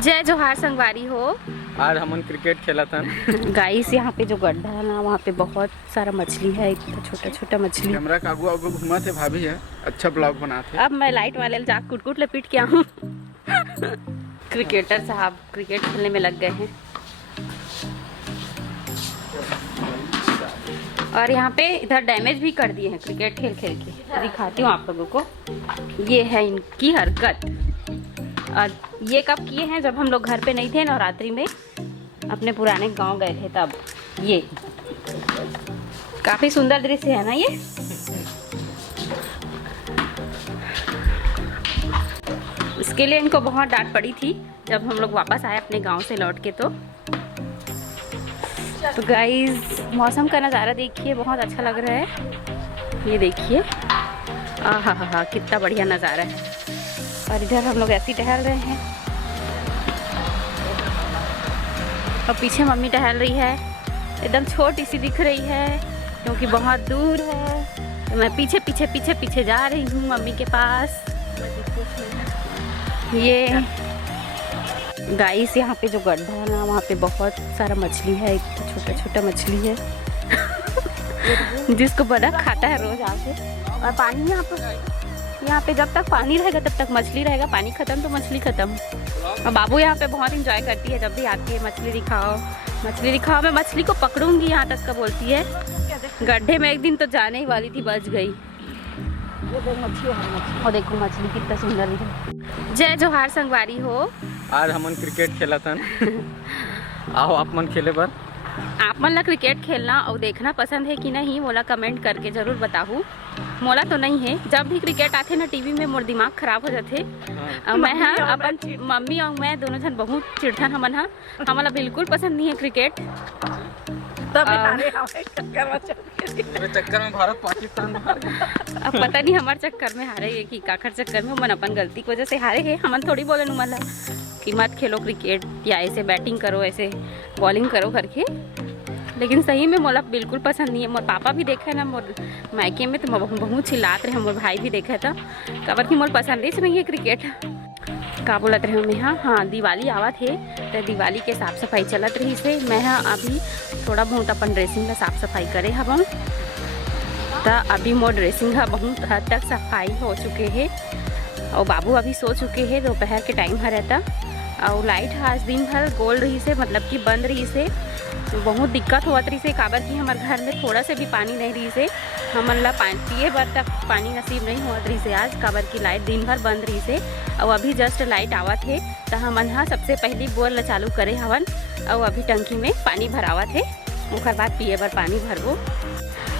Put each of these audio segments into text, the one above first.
जय जोहार संगवारी हो। आज हमन क्रिकेट खेला था। गाइस यहाँ पे जो गड्ढा है ना, वहाँ पे बहुत सारा मछली है, छोटा छोटा मछली। कैमरा का आगू आगू घुमा थे भाभी है, अच्छा ब्लॉग बनाते। अब मैं लाइट वाले जाक कुटकुट लपेट के आऊँ। क्रिकेटर साहब क्रिकेट खेलने में लग गए हैं। और यहाँ पे इधर डैमेज भी कर दिए हैं क्रिकेट खेल खेल के। दिखाती हूँ आप लोगों को, ये है इनकी हरकत। और ये कब किए हैं, जब हम लोग घर पे नहीं थे, नवरात्रि में अपने पुराने गांव गए थे तब। ये काफी सुंदर दृश्य है ना ये। इसके लिए इनको बहुत डांट पड़ी थी जब हम लोग वापस आए अपने गांव से लौट के। तो गाइस मौसम का नज़ारा देखिए, बहुत अच्छा लग रहा है। ये देखिए, आहा हा हा कितना बढ़िया नज़ारा है। और इधर हम लोग ऐसे ही टहल रहे हैं और पीछे मम्मी टहल रही है, एकदम छोटी सी दिख रही है क्योंकि बहुत दूर है। तो मैं पीछे पीछे पीछे पीछे जा रही हूँ मम्मी के पास। ये गाइस यहाँ पे जो गड्ढा है ना, वहाँ पे बहुत सारा मछली है, छोटा छोटा मछली है। जिसको बड़ा खाता है रोज आके। और पानी यहाँ पे जब तक पानी रहेगा तब तक मछली रहेगा, पानी खत्म तो मछली खत्म। और बाबू यहाँ पे बहुत इंजॉय करती है, जब भी आती है मछली दिखाओ मछली दिखाओ। मैं मछली को पकड़ूंगी यहाँ तक का बोलती है। गड्ढे में एक दिन तो जाने ही वाली थी, बच गई। और देखो मछली कितना सुंदर है। जय जोहार संगवारी हो। आज हमन क्रिकेट खेला था। आओ आप मन खेले पर। आप मन ला क्रिकेट खेलना और देखना पसंद है कि नहीं, मोला कमेंट करके जरूर बताहू। मोला तो नहीं है, जब भी क्रिकेट आते ना टीवी में मोर दिमाग खराब हो जाते। मैं हाँ अपन मम्मी और मैं दोनों जन बहुत चिड़थन। हमन ला बिल्कुल पसंद नहीं है क्रिकेट। चक्कर में भारत पाकिस्तान अब पता नहीं हमारे चक्कर में हारे है कि काकर चक्कर में। मन अपन गलती की वजह से हारे है। हमन थोड़ी बोले नुमला कि मत खेलो क्रिकेट या ऐसे बैटिंग करो, ऐसे बॉलिंग करो करके। लेकिन सही में मोला बिल्कुल पसंद नहीं है। मोर पापा भी देखा है ना, मोर मायके में तो बहुत चिल्लाते रहे। मोर भाई भी देखा था, कबर की मोर पसंद ही नहीं है क्रिकेट। का बोलत रहे हमें, हाँ दिवाली आवत है तो दिवाली के साफ सफाई चलत रही से। मैं अभी थोड़ा बहुत अपन ड्रेसिंग का साफ सफाई करे हवन। तो अभी मोर ड्रेसिंग का बहुत हद तक सफाई हो चुके हैं और बाबू अभी सो चुके हैं। दोपहर के टाइम है रहता और लाइट आज दिन भर गोल रही से, मतलब कि बंद रही से। बहुत दिक्कत होत रही से, काबर कि हमारे घर में थोड़ा से भी पानी नहीं रही से। हमन ला पिए बर तक पानी नसीब नहीं होत रही से आज, काबर की लाइट दिन भर बंद रही से। और अभी जस्ट लाइट आवत है तो हमन सबसे पहली बोर ला चालू करे हवन और अभी टंकी में पानी भरावत है। ओकर बाद पिए बर पानी भरबो।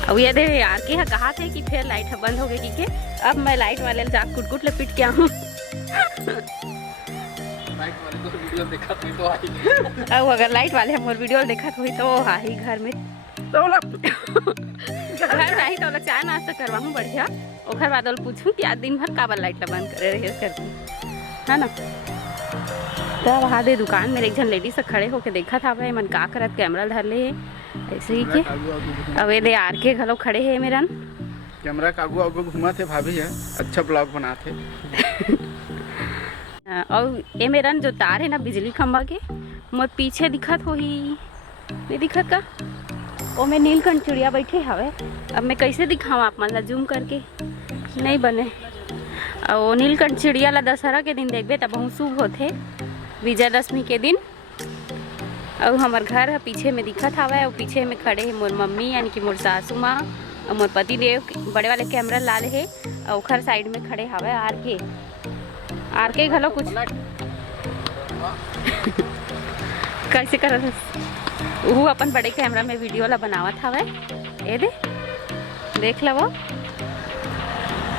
और ये दे यार के कहा थे कि फिर लाइट बंद हो गई कि अब मैं लाइट वाले जाक कुटकुट लपेट के आऊँ। अब अगर लाइट वाले हम वीडियो देखत हुई तो हाही घर में तो घर में आई तो चाय नाश्ता करवाऊँ बढ़िया। ओकर बाद पूछूँ कि आज दिन भर काबर लाइट बंद करे रहे करके, है ना। तो वहाँ दे दुकान में एक जन लेडीज से खड़े होके देखा था भाई मन का करत, कैमरा धर ले ऐसे ही के। अब ये दे आर के घलो खड़े है मेरन। कैमरा का आगू आगू घुमा थे भाभी है, अच्छा ब्लॉग बनाते। और ये मेरन जो तार है ना बिजली खंभा के, मोर पीछे दिखत हो ही नहीं दिखत का, वो में नीलकंठ चिड़िया बैठे हवे। अब मैं कैसे दिखाऊँ आप मन ला जूम करके, नहीं बने। और नीलकंठ चिड़िया ला दशहरा के दिन देखबे तब बहुत शुभ होते, विजयदशमी के दिन। और हमार घर पीछे में दिखत हवा और पीछे में खड़े है मोर मम्मी यानी कि मोर सासू माँ और मोर पति देव बड़े वाले कैमरा लाल है। और उखर साइड में खड़े हवा आर के घलो कुछ कैसे कर वो अपन बड़े कैमरा में वीडियो ला बनावत हवा। ये देख लो।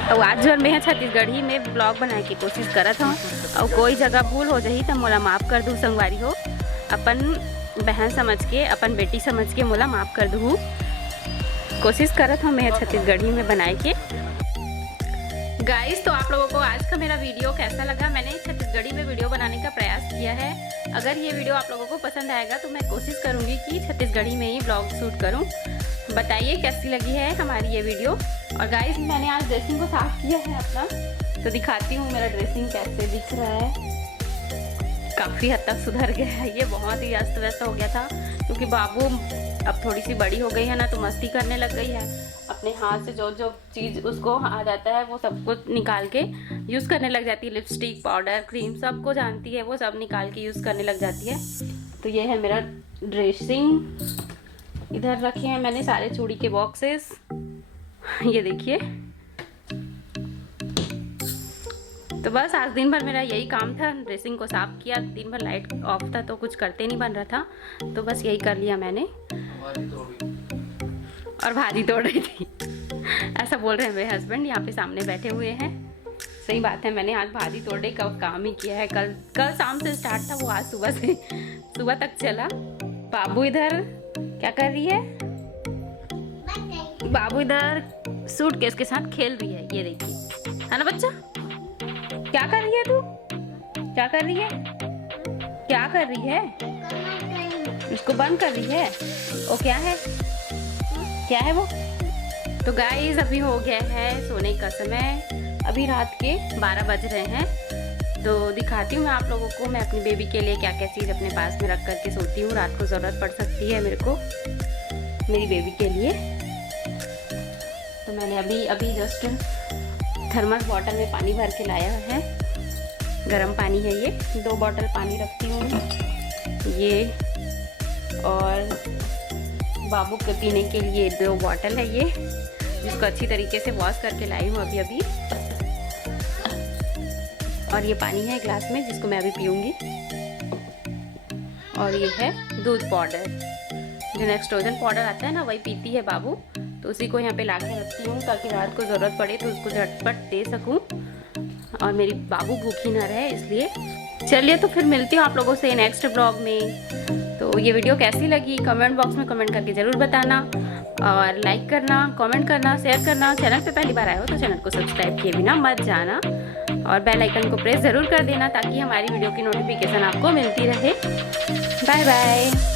और आज जो मैं छत्तीसगढ़ी में ब्लॉग बनाए की कोशिश करत हूँ और कोई जगह भूल हो जाही तो मोला माफ़ कर दूँ संगवारी हो। अपन बहन समझ के, अपन बेटी समझ के मोला माफ़ कर दूँ। कोशिश करत हूँ मैं छत्तीसगढ़ी में बनाए के। गाइस तो आप लोगों को आज का मेरा वीडियो कैसा लगा, मैंने छत्तीसगढ़ी में वीडियो बनाने का प्रयास किया है। अगर ये वीडियो आप लोगों को पसंद आएगा तो मैं कोशिश करूँगी कि छत्तीसगढ़ी में ही ब्लॉग शूट करूँ। बताइए कैसी लगी है हमारी ये वीडियो। और गाइस मैंने आज ड्रेसिंग को साफ किया है अपना, तो दिखाती हूँ मेरा ड्रेसिंग कैसे दिख रहा है। काफ़ी हद तक सुधर गया है। ये बहुत ही अस्त व्यस्त हो गया था क्योंकि बाबू अब थोड़ी सी बड़ी हो गई है ना, तो मस्ती करने लग गई है। अपने हाथ से जो जो चीज़ उसको आ जाता है वो सब कुछ निकाल के यूज़ करने लग जाती है। लिपस्टिक, पाउडर, क्रीम सब को जानती है वो, सब निकाल के यूज़ करने लग जाती है। तो ये है मेरा ड्रेसिंग। इधर रखे हैं मैंने सारे चूड़ी के बॉक्सेस, ये देखिए। तो बस आज दिन भर मेरा यही काम था, ड्रेसिंग को साफ किया। दिन भर लाइट ऑफ था तो कुछ करते नहीं बन रहा था, तो बस यही कर लिया मैंने। और भाजी तोड़ रही थी ऐसा बोल रहे हैं मेरे हस्बैंड, यहाँ पे सामने बैठे हुए हैं। सही बात है, मैंने आज भाजी तोड़ने का काम ही किया है। कल शाम से स्टार्ट था वो, आज सुबह तक चला। बाबू इधर क्या कर रही है? बाबू इधर सूटकेस के साथ खेल रही है, ये देखिए, है ना बच्चा? क्या कर रही है तू? क्या कर रही है? क्या कर रही है? इसको बंद कर रही है? वो क्या है? क्या है वो? तो गाइस अभी हो गया है सोने का समय। अभी रात के 12 बज रहे हैं। तो दिखाती हूँ मैं आप लोगों को, मैं अपनी बेबी के लिए क्या क्या चीज़ अपने पास में रख कर के सोती हूँ। रात को ज़रूरत पड़ सकती है मेरे को मेरी बेबी के लिए। तो मैंने अभी जस्ट थर्मल बॉटल में पानी भर के लाया है। गर्म पानी है ये, 2 बॉटल पानी रखती हूँ ये, और बाबू के पीने के लिए 2 बॉटल है ये, जिसको अच्छी तरीके से वॉश करके लाई हूँ अभी। और ये पानी है ग्लास में जिसको मैं अभी पीऊँगी। और ये है दूध पाउडर, जो नेक्स्ट्रोजन पाउडर आता है ना, वही पीती है बाबू, तो उसी को यहाँ पे ला के रखती हूँ ताकि रात को ज़रूरत पड़े तो उसको झटपट दे सकूँ और मेरी बाबू भूखी ना रहे, इसलिए। चलिए तो फिर मिलती हूँ आप लोगों से नेक्स्ट ब्लॉग में। तो ये वीडियो कैसी लगी कमेंट बॉक्स में कमेंट करके ज़रूर बताना, और लाइक करना, कमेंट करना, शेयर करना। चैनल पे पहली बार आए हो तो चैनल को सब्सक्राइब किए बिना मत जाना, और बेल आइकन को प्रेस ज़रूर कर देना ताकि हमारी वीडियो की नोटिफिकेशन आपको मिलती रहे। Bye bye.